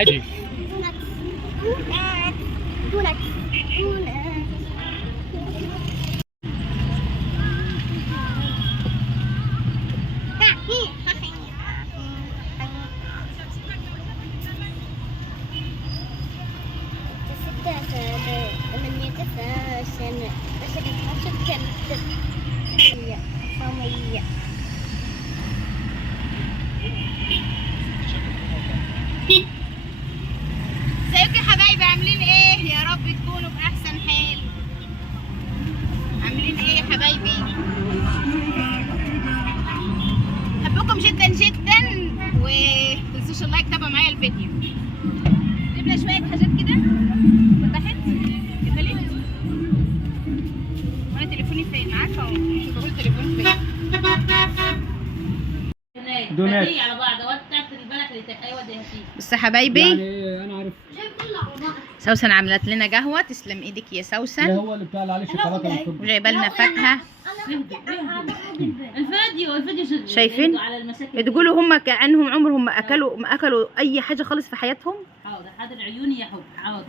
عادي. ازيكم يا حبايبي؟ عاملين ايه؟ يا رب تكونوا باحسن حال. عاملين ايه يا حبايبي؟ بحبكم جدا جدا، ومتنسوش اللايك. تابعوا معايا الفيديو. جبنا شويه حاجات كده فتحت قفلت. وانا تليفوني فين؟ عارفه اهو، مش بقول تليفوني فين. دونات على بعض وقت بتاعت البلح اللي تحت. ايوه دي هتيجي. بس يا حبايبي يعني انا عارف. سوسن عملت لنا قهوه، تسلم ايدك يا سوسن. ده هو اللي بتاع اللي عليه شوكولاته. وجايبه لنا فاكهه. الفيديو شايفين؟ على المشاكل. تقولوا هم كأنهم عمرهم ما اكلوا اي حاجه خالص في حياتهم. حاضر حاضر عيوني يا حب. حاضر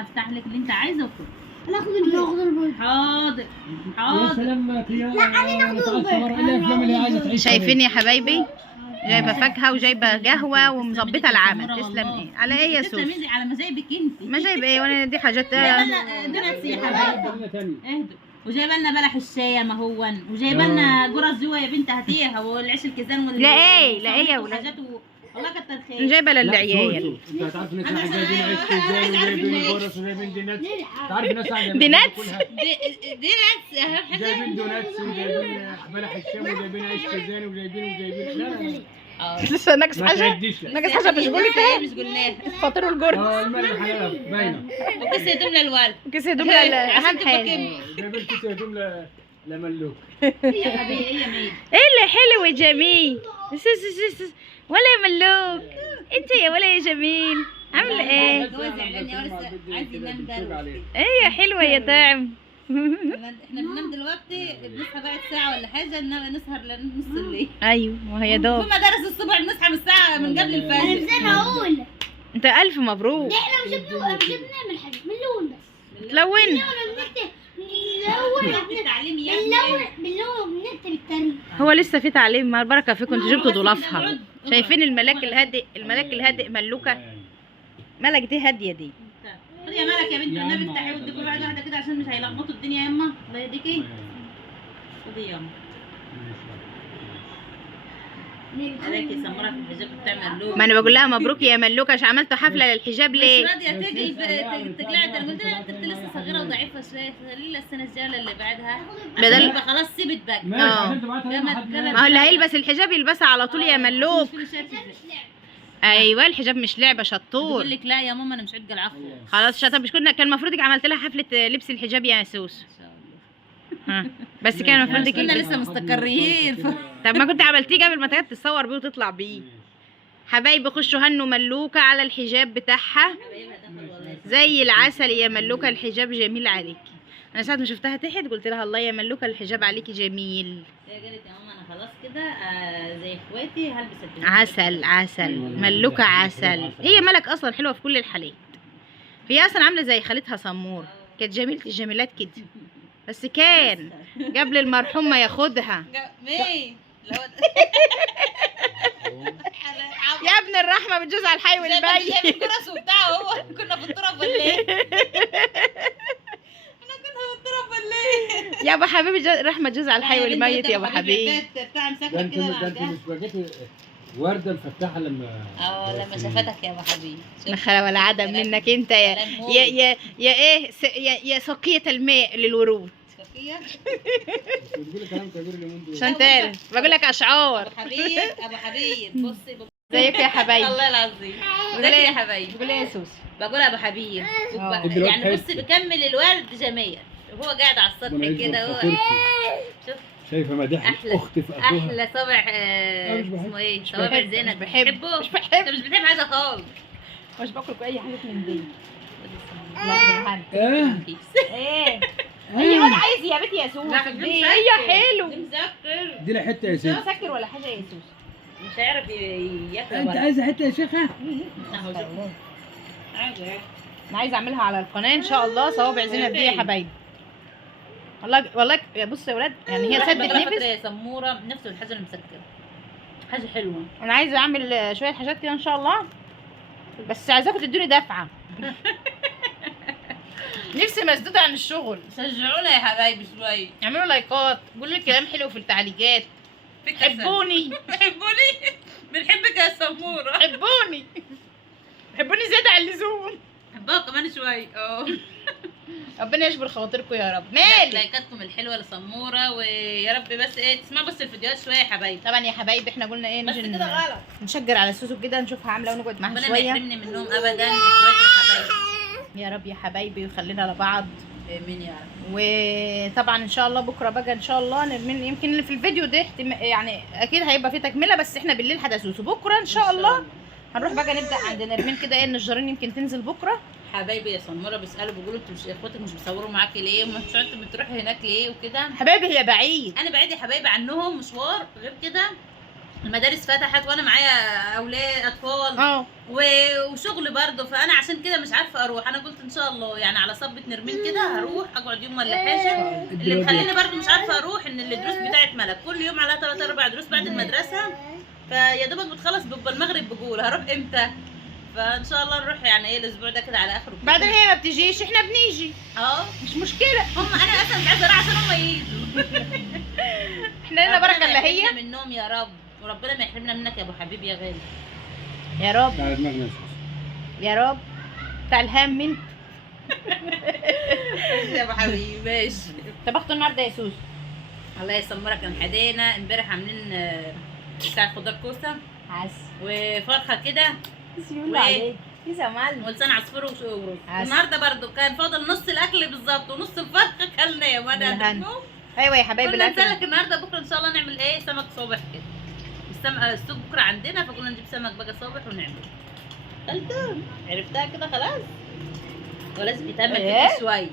افتح لك اللي انت عايزه وكل. ناخد البيض. حاضر يا حاضر. سلام يا لا شايفين يا حبايبي؟ جايبه فاكهه وجايبه قهوه ومظبطه العمل. تسلم ايه على ايه يا سوس؟ تسلمي على مزاجك انت. ما جايبه ايه وانا دي حاجات. جايبه لنا دوناتس يا حبايبي. اهدوا. وجايبه لنا بلح الشاي ما هو، وجايبه لنا جرس جوا يا بنت هاتيها، والعيش الكيزان لا ايه يا ولاد. والله كتر خير. جايبه للعيال. انت هتعرف الناس جايبين عيش كيزان وجايبين جرس وجايبين دينات. تعرف الناس دينات؟ ديناتس اهم حاجه. جايبين دوناتس وجايبين بلح الشام وجايبين عيش كيزان وجايبين لا لسه ناقص ما حاجه. تعديش. ناقص حاجه مش مش قولك قلناها. فاطر الجرس. المال حلاوه باينه. وكيس هدوم للوالد. كيس هدوم اهم حاجه. جايبين كيس هدوم لملوك. يا حبيبي هي ميت. ايه اللي حلو وجميل؟ ولا يا ملوك انت يا ولا يا جميل عامله ايه؟ عايز ينام دلوقتي. ايه يا حلوه يا طعم. احنا بننام دلوقتي، بنصحى بقى ساعة ولا حاجة، نسهر لنص الليل. ايوه وهي في دوب. مدارس الصبح بنصحى من الساعة من قبل الفجر. انا اقول انت الف مبروك. احنا مش بنعمل حاجه بنلون بس. تلون. بنكتب التعليم يا بنلون بنكتب التاريخ. هو لسه في تعليم. ما البركه فيكم انتوا جبتوا ضلافها. شايفين الملاك الهادئ؟ الملاك الهادئ ملوكه. ملك دي هاديه دي. خدي يا مالك يا بنت النبي، افتحي ودي كل واحدة كده عشان مش هيلخبطوا الدنيا. يما الله يهديكي. خدي يما. عليكي سمرة في الحجاب بتعمل لون. ما انا بقول لها مبروك يا ملوكه. عشان عملتوا حفله للحجاب ليه؟ مش راضية تيجي تقلعي. انا قلت لها انت لسه صغيرة وضعيفة شوية، خلي السنة الجاية اللي بعدها بدل- يبقى خلاص سيبت بقى. ما هو اللي هيلبس الحجاب يلبسها على طول يا ملوك. ايوه الحجاب مش لعبه. شطور. تقول لك لا يا ماما انا مش عقة العفو. خلاص شطب. مش كنا كان المفروض عملت لها حفله لبس الحجاب يا سوس. ها. بس كان المفروض كنا لسه مستقرين. طب ما كنت عملتيه قبل ما تقعد تتصور بيه وتطلع بيه. حبايبي خشوا هنوا ملوكه على الحجاب بتاعها زي العسل يا ملوكه. الحجاب جميل عليكي. انا ساعه ما شفتها تحت قلت لها الله يا ملوكه الحجاب عليكي جميل. هي قالت يا ماما انا خلاص كده زي اخواتي هلبس الحجاب. عسل عسل ملوكه عسل. هي ملك اصلا حلوه في كل الحالات. هي اصلا عامله زي خالتها سمور. كانت جميله الجميلات كده. بس كان قبل المرحوم ما ياخدها. مين؟ يا ابن الرحمه بتجوز على الحي والميت. جايب الكرس وبتاع. هو كنا في التراب ولا ايه؟ انا كنت في التراب ولا ايه؟ يا ابو حبيبي رحمه تجوز على الحي والميت يا ابو حبيبي. بتاع ده مسكر انت كده ده انت مش بقيتي ورده الفتاحه لما لما شافتك يا ابو حبيبي. نخلة ولا عدم منك انت يا ايه يا سقية الماء للورود. بتقولي كلام كبير اليومين دول. عشان تعرف بقول لك اشعار. ابو حبيب بصي. ازيك يا حبايبي؟ والله العظيم. ازيك يا حبايبي؟ بقول ايه يا سوس؟ بقول ابو حبيب. دلوقتي يعني بصي بكمل الورد جميل وهو قاعد على السطح كده. هو شوف شايفه مداح الاخت في اخوها. احلى صابع اسمه ايه؟ صوابع زينب. بتحبه؟ مش بحب. انت مش بتحب حاجه خالص. مش باكل اي حاجه من دي. ايه ايه ولا عايز يا بنتي يا سوس؟ لا، هي حلو. مسكر. دي لها حته يا سيدي. مسكر ولا حاجه يا سوس؟ مش هيعرف ياكل انت ولا. عايزه حته يا شيخه؟ اهو شوف. عادي. انا عايزه اعملها على القناه ان شاء الله صوابع زينب دي يا حبايبي. والله بصوا يا ولاد يعني هي سدت نفس. يا سموره نفس الحاجه المسكره، حاجه حلوه. انا عايزه اعمل شويه حاجات كده ان شاء الله، بس عايزاكم تدوني دفعه. نفسي مسدوده عن الشغل. شجعونا يا حبايبي شويه. اعملوا لايكات، قولوا لي كلام حلو في التعليقات. حبوني بنحبك يا سموره. حبوني زياده عن اللزوم. حبوها كمان شويه. ربنا يجبر خواطركم يا رب. مالي لايكاتكم الحلوه لسموره، ويا رب بس ايه تسمعوا بس الفيديوهات شويه يا حبايبي. طبعا يا حبايبي احنا قلنا ايه بس نيجي كده غلط. نشجر على سوسو كده نشوفها عامله ونقعد معاها ربنا ما شويه. يحرمني منهم ابدا اخواتي الحبايب. يا رب يا حبايبي ويخلينا على بعض. امين يا رب. وطبعا ان شاء الله بكره بقى ان شاء الله نرمين، يمكن في الفيديو ده يعني اكيد هيبقى فيه تكمله، بس احنا بالليل حدثوس بكره ان شاء الله هنروح بقى نبدا عند نرمين كده ايه النجارين يمكن تنزل بكره. حبايبي يا سموره بيسالوا بيقولوا انتوا مش اخواتك مش بيصوروا معاكي ليه وما انتوا بتروحي هناك ليه وكده. حبايبي هي بعيد. انا بعيد يا حبايبي عنهم مشوار، غير كده المدارس فتحت وانا معايا اولاد اطفال وشغل برضه، فانا عشان كده مش عارفه اروح. انا قلت ان شاء الله يعني على صبة نرمين كده هروح اقعد يوم ولا حاجه. اللي مخليني برضه مش عارفه اروح ان الدروس بتاعت ملك كل يوم على 3 4 دروس بعد المدرسه، فيا دوبك بتخلص بيبقى المغرب بقول هروح امتى. فان شاء الله نروح يعني ايه الاسبوع ده كده على اخره. بعدين هي ما بتجيش احنا بنيجي. مش مشكله. انا اصلا مش عايزه اروح عشان هم يجوا. احنا لنا بركه الا هي. ربنا منهم يا رب، وربنا ما يحرمنا منك يا ابو حبيبي يا غالي. يا رب على دماغنا يا رب. بتاع الهام انت. يا ابو حبيبي ماشي. طبختوا النهارده يا سوسو؟ الله يسمرك. كان حدينا امبارح عاملين بتاع خضار كوسه وفرخه كده يا معلم ولسان عصفور ورز. النهارده برضو كان فاضل نص الاكل بالظبط ونص الفرخه كلنا يا مدام. ايوه يا حبايبي قلنا الاكل نسلك النهارده بكره ان شاء الله نعمل ايه سمك صبح كده. السوق بكره عندنا فقلنا نجيب سمك بقى صبح ونعمله. قلت عرفتها كده خلاص ولازم يتعمل كده شويه.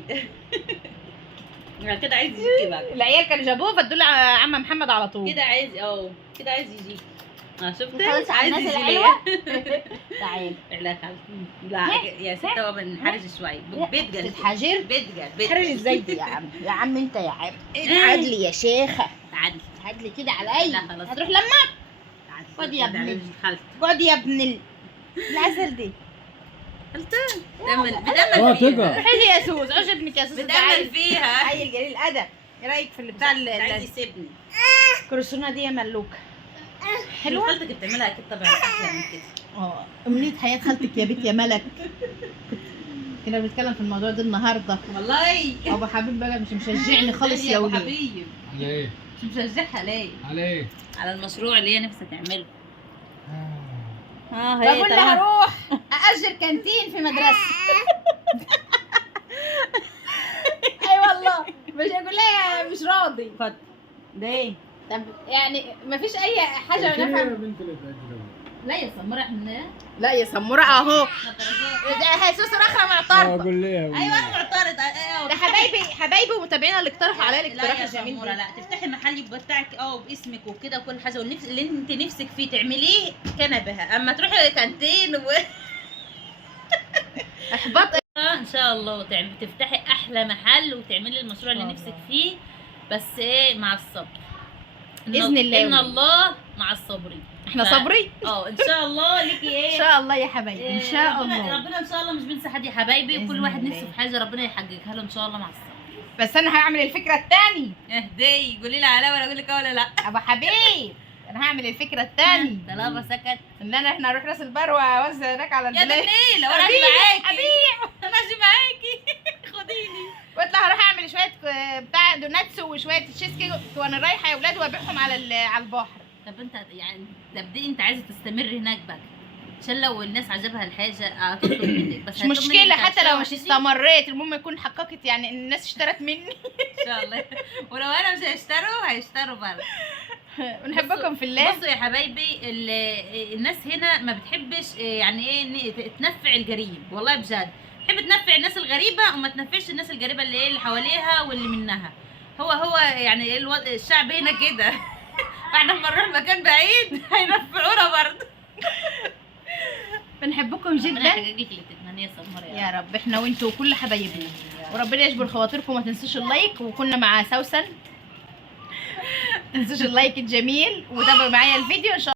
كده عايز يجي بقى. العيال كانوا جابوه فادوا عم محمد على طول. كده عايز كده عايز يجي. شفت خلاص عايز الناس يجي الحلوه. ليه؟ تعالي لا لا يا ستة بابا بنحرج شويه. بيت جلد تتحجر بيت تحرج ازاي دي يا عم انت يا عم اتعادلي يا شيخه. تعادلي كده عليا. لا خلاص هتروح لمك. خد يا ابن خد يا ابن العسل دي. قلت بتأمل فيها. حلي يا سوس عجبني يا سوس. بتأمل فيها. عيل قليل ادب. ايه رايك في اللي بتاع عايز يسيبني. الكروسونه دي يا ملوكه حلوه. خالتك بتعملها اكيد طبعا احلى من كده. امنيه حياه خالتك يا بنت يا ملك. كنا بنتكلم في الموضوع ده النهارده والله. ابو حبيب بقى مش مشجعني خالص يا ولد. حبيبي على ايه؟ مش مشجعها ليه؟ على ايه؟ على المشروع اللي هي نفسها تعمله. بقول لها هروح اجر كانتين في مدرسه. اي والله مش اقول لها مش راضي. ده ايه؟ طب يعني ما فيش اي حاجه يا نفهم. بنت اللي بتاعتي. لا يا سمرة احنا لا يا سموره اهو. هي سوسه اخرى معترضه. اقول ليه؟ ايوه انا معترض. ده حبايبي ومتابعينا اللي اقترحوا عليا الاقتراح الجميل ده. لا تفتحي محل يبقى بتاعك باسمك وكده وكل حاجه والنفس اللي انت نفسك فيه تعمليه كنبها، اما تروحي كانتين احباط. ان شاء الله تفتحي احلى محل وتعملي المشروع اللي نفسك فيه، بس ايه مع الصبر باذن الله. ان الله مع الصابرين. احنا صابرين. ان شاء الله ليكي ايه ان شاء الله يا حبايبي ان شاء الله. ربنا ان شاء الله مش بينسى حد يا حبايبي، وكل واحد نفسه في حاجه ربنا يحققها له ان شاء الله مع الصبر. بس انا هعمل الفكره الثانيه. اهدي قولي لي عليها ولا اقول لك ولا لا. ابو حبيب انا هعمل الفكره الثانيه. طالما سكت ان احنا نروح راس البر واوزع هناك على يا البلاد. دنيل وانا ماشي معاكي. انا ماشي معاكي. خديني. واطلع هروح اعمل شويه بتاع دوناتس وشويه تشيز كيك وانا رايحه يا اولاد وابيعهم على البحر. طب انت يعني تبدأي انت عايزه تستمر هناك بقى عشان لو الناس عجبها الحاجه هتطلب منك، بس مش مشكله حتى لو مش استمريت المهم يكون حققت يعني الناس اشترت مني. ان شاء الله. ولو انا مش هيشتروا برضه. ونحبكم في الله. بصوا يا حبايبي الناس هنا ما بتحبش يعني ايه تنفع الغريب، والله بجد تحب تنفع الناس الغريبه وما تنفعش الناس الغريبه اللي حواليها واللي منها. هو يعني الشعب هنا كده. بعد ما نروح مكان بعيد هينفعونا برضه. بنحبكم جدا حققت اللي بتتمنيه سمر يا رب، احنا وانتوا وكل حبايبنا، وربنا يجبر خواطركم. ما تنسوش اللايك، وكنا مع سوسن، ما تنسوش اللايك الجميل، وتابعوا معايا الفيديو ان شاء الله.